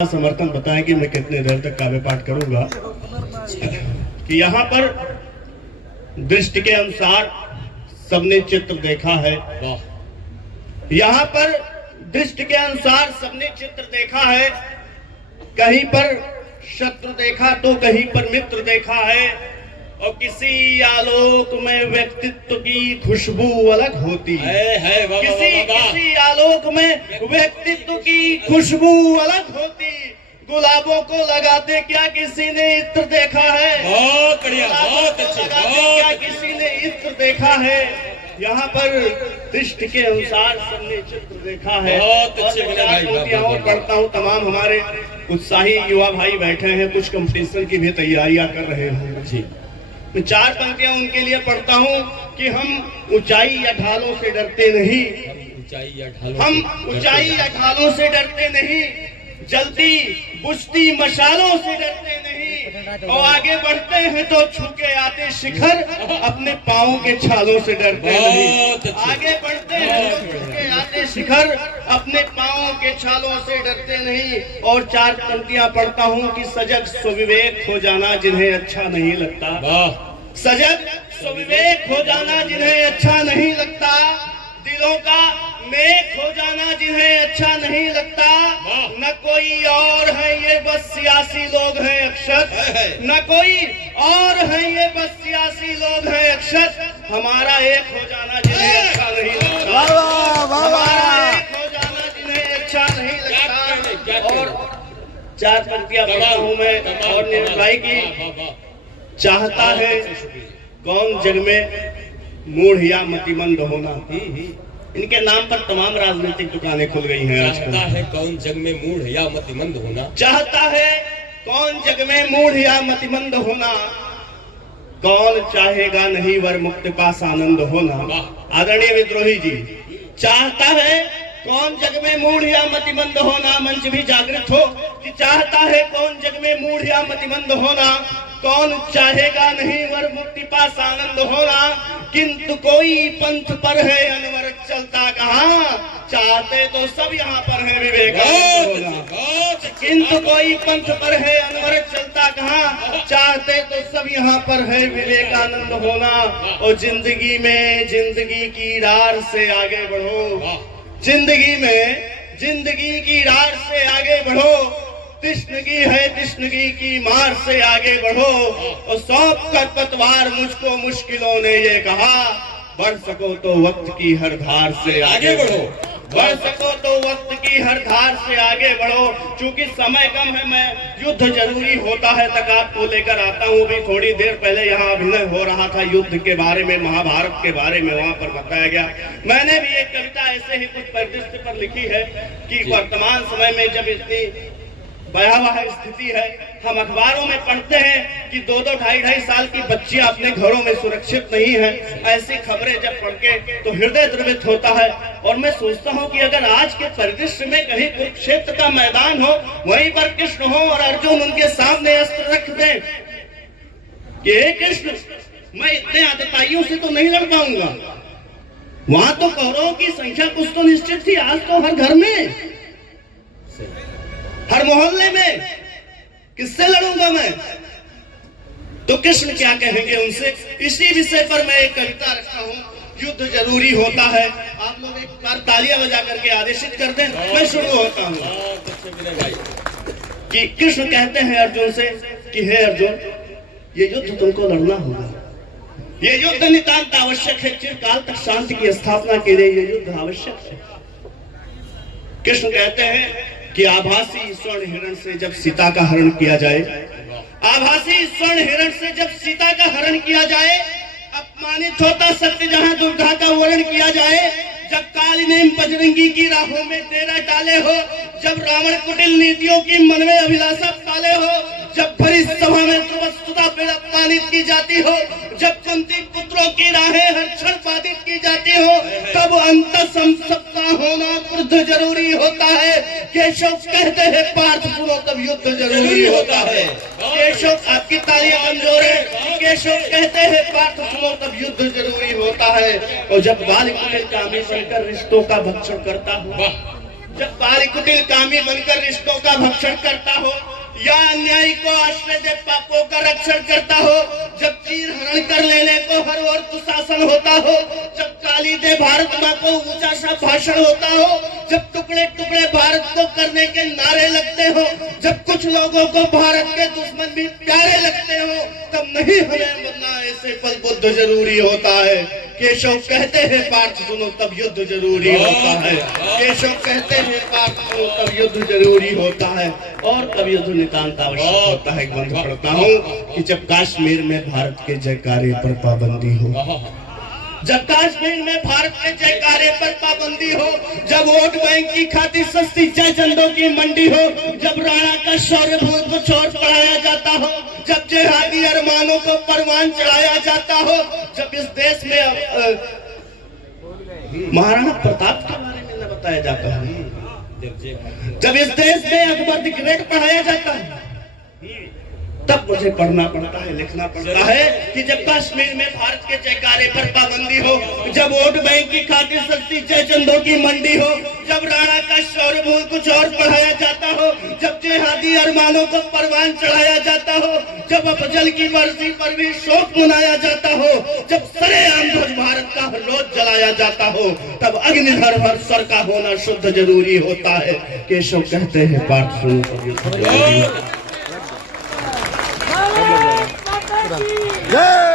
समर्थन बताएं कि मैं कितने देर तक काव्य पाठ करूंगा। कि यहाँ पर दृष्टि के अनुसार सबने चित्र देखा है। यहाँ पर दृष्टि के अनुसार सबने चित्र देखा है। कहीं पर शत्रु देखा तो कहीं पर मित्र देखा है। और किसी आलोक में व्यक्तित्व की खुशबू अलग होती है। किसी आलोक में व्यक्तित्व की खुशबू अलग होती। गुलाबों को लगाते क्या किसी ने इत्र देखा है? बहुत बढ़िया, बहुत अच्छी, क्या किसी ने इत्र देखा है? यहाँ पर दृष्टि के अनुसार सबने चित्र देखा है। बहुत अच्छे भाई। और पढ़ता हूँ, तमाम हमारे उत्साही युवा भाई बैठे हैं, कुछ कंपटीशन की भी तैयारियां कर रहे हैं जी। मैं चार पंक्तियां उनके लिए पढ़ता हूँ कि हम ऊंचाई या ढालों से डरते नहीं। हम ऊंचाई या ढालों से डरते नहीं, जलती बुझती मशालों से डरते नहीं। और आगे बढ़ते हैं तो छूके आते शिखर, अपने पाँव के छालों से डरते नहीं। आगे बढ़ते हैं तो छूके आते शिखर, अपने पाँव के छालों से डरते नहीं। और चार पंक्तियां पढ़ता हूँ कि सजग स्वविवेक हो जाना जिन्हें अच्छा नहीं लगता। सजग स्वविवेक हो जाना जिन्हें अच्छा नहीं लगता। दिलों का नेक हो जाना जिन्हें अच्छा नहीं लगता। न कोई और है ये बस सियासी लोग हैं अक्षर। न कोई और है ये बस सियासी लोग हैं अक्षर। हमारा एक हो जाना जिन्हें अच्छा नहीं लगता। हमारा एक हो जाना जिन्हें अच्छा नहीं लगता। और चार पंक्तियां पढ़ता हूँ मैं और निर्भय की। चाहता है कौन जग में मूढ़ या मतिमंद होना। इनके नाम पर तमाम राजनीतिक दुकानें खुल गई हैं आजकल। चाहता है कौन जग में मूढ़ या मतिमंद होना। चाहता है कौन जग में मूढ़ या मतिमंद होना। कौन चाहेगा नहीं वर मुक्त पास आनंद होना। आदरणीय विद्रोही जी, चाहता है कौन जग में मूढ़ या मतिमंद होना। मंच भी जागृत हो कि चाहता है कौन जग में मूढ़ या मतिमंद होना। कौन चाहेगा नहीं वर मुक्ति पास आनंद होना। किंतु कोई पंथ पर है अनवरत चलता कहाँ। चाहते तो सब यहाँ पर है विवेकानंद होना। किंतु कोई पंथ पर है अनवरत चलता कहाँ। चाहते तो सब यहाँ पर है विवेकानंद होना। और जिंदगी में जिंदगी की राह से आगे बढ़ो। जिंदगी में जिंदगी की राह से आगे बढ़ो। कृष्णगी है कृष्णगी की मार से आगे बढ़ो। और सौंप कर पतवार मुझको मुश्किलों ने ये कहा। बढ़ सको तो वक्त की हर धार से आगे बढ़ो। बढ़ सको तो वक्त की हर धार से आगे बढ़ो। चूंकि समय कम है, मैं युद्ध जरूरी होता है तक आपको लेकर आता हूँ। भी थोड़ी देर पहले यहाँ अभिनय हो रहा था युद्ध के बारे में, महाभारत के बारे में वहाँ पर बताया गया। मैंने भी एक कविता ऐसे ही कुछ परिदृश्य पर लिखी है कि वर्तमान समय में जब इतनी भयावह स्थिति है, हम अखबारों में पढ़ते हैं कि 2-2, 2.5 साल की बच्चियां अपने घरों में सुरक्षित नहीं है। ऐसी खबरें जब पढ़ के तो हृदय द्रवित होता है। और मैं सोचता हूं कि अगर आज के परिदृश्य में कहीं कुरुक्षेत्र का मैदान हो, वहीं पर कृष्ण हो और अर्जुन उनके सामने अस्त्र रख दें कि हे कृष्ण, मैं इतने आतताइयों से तो नहीं लड़ पाऊंगा। वहां तो कौरवों की संख्या कुछ तो निश्चित थी, आज तो हर घर में, हर मोहल्ले में, किससे लड़ूंगा मैं? तो कृष्ण क्या कहेंगे उनसे? इसी विषय पर मैं एक कविता रखा हूँ, युद्ध जरूरी होता है। आप लोग एक बार तालियां बजा करके आदेशित कर दें, मैं शुरू होता हूँ। कि कृष्ण कहते हैं अर्जुन से कि हे अर्जुन, ये युद्ध तुमको लड़ना होगा। ये युद्ध नितांत आवश्यक है। चिरकाल तक शांति की स्थापना के लिए ये युद्ध आवश्यक है। कृष्ण कहते हैं कि आभासी स्वर्ण हिरण से जब सीता का हरण किया जाए, आभासी स्वर्ण हिरण से जब सीता का हरण किया जाए, अपमानित होता सत्य जहां दुर्गा का वर्ण किया जाए, जब काली नेम बजरंगी की राहों में तेरा डाले हो, जब रावण कुटिल नीतियों की मन में अभिलाषा पाले हो, जब भरी सभा में वस्तुता अपमानित की जाती हो, जब कुंती पुत्रों की राहें हर क्षण बाधित की जाती हो, तब अंत संसप्ता होना क्रुद्ध जरूरी होता है। केशव कहते हैं पार्थ सुनो तब युद्ध जरूरी होता है। केशव, आपकी तालियां कमजोर है। केशव कहते हैं पार्थ सुनो तब युद्ध जरूरी होता है। और जब बाल कुटिल कामी बनकर रिश्तों का भक्षण करता हुआ, जब बाल कुटिल कामी बनकर रिश्तों का भक्षण करता हो या अन्यायी को आश्रय दे पापों का रक्षण करता हो, जब चीर हरण कर लेने को हर ओर दुशासन होता हो, जब काली दे भारत माँ को ऊंचा सा भाषण होता हो, जब टुकड़े टुकड़े भारत को करने के नारे लगते हो, जब कुछ लोगों को भारत के दुश्मन भी प्यारे लगते हो, तब नहीं हमें बनना ऐसे पल बुद्ध जरूरी होता है। केशव कहते हैं पार्थ सुनो तब युद्ध जरूरी होता है। केशव कहते हैं पार्थ सुनो तब युद्ध जरूरी होता है। और तब युद्ध नितांत आवश्यक होता है। बंद पढ़ता हूँ कि जब कश्मीर में भारत के जयकारे पर पाबंदी हो, जब कश्मीर में भारत के जयकारे पर पाबंदी हो, जब वोट बैंक की खातिर सस्ती जय चंदों की मंडी हो, जब राणा का शौर्य भूल को छोड़ पढ़ाया जाता हो, जब जिहादी अरमानों को परवान चढ़ाया जाता हो, जब इस देश में महाराणा प्रताप के बारे में न बताया जाता है, जब इस देश में अकबर द ग्रेट पढ़ाया जाता है, तब मुझे पढ़ना पड़ता है, लिखना पड़ता है कि जब कश्मीर में भारत के जयकारे पर पाबंदी हो, जब वोट बैंक की खातिर सस्ती जय चंदों की मंडी हो, जब राणा का शौर्य भूल कुछ और पढ़ाया जाता हो, जब जिहादी अरमानों को परवान चढ़ाया जाता हो, जब अफजल की बरसी पर भी शोक मनाया जाता हो, जब सरेआम ध्वज भारत का हर रोज जलाया जाता हो, तब अग्निधर हर स्वर का होना शुद्ध जरूरी होता है। केशव कहते हैं पार्थ सुनो। जय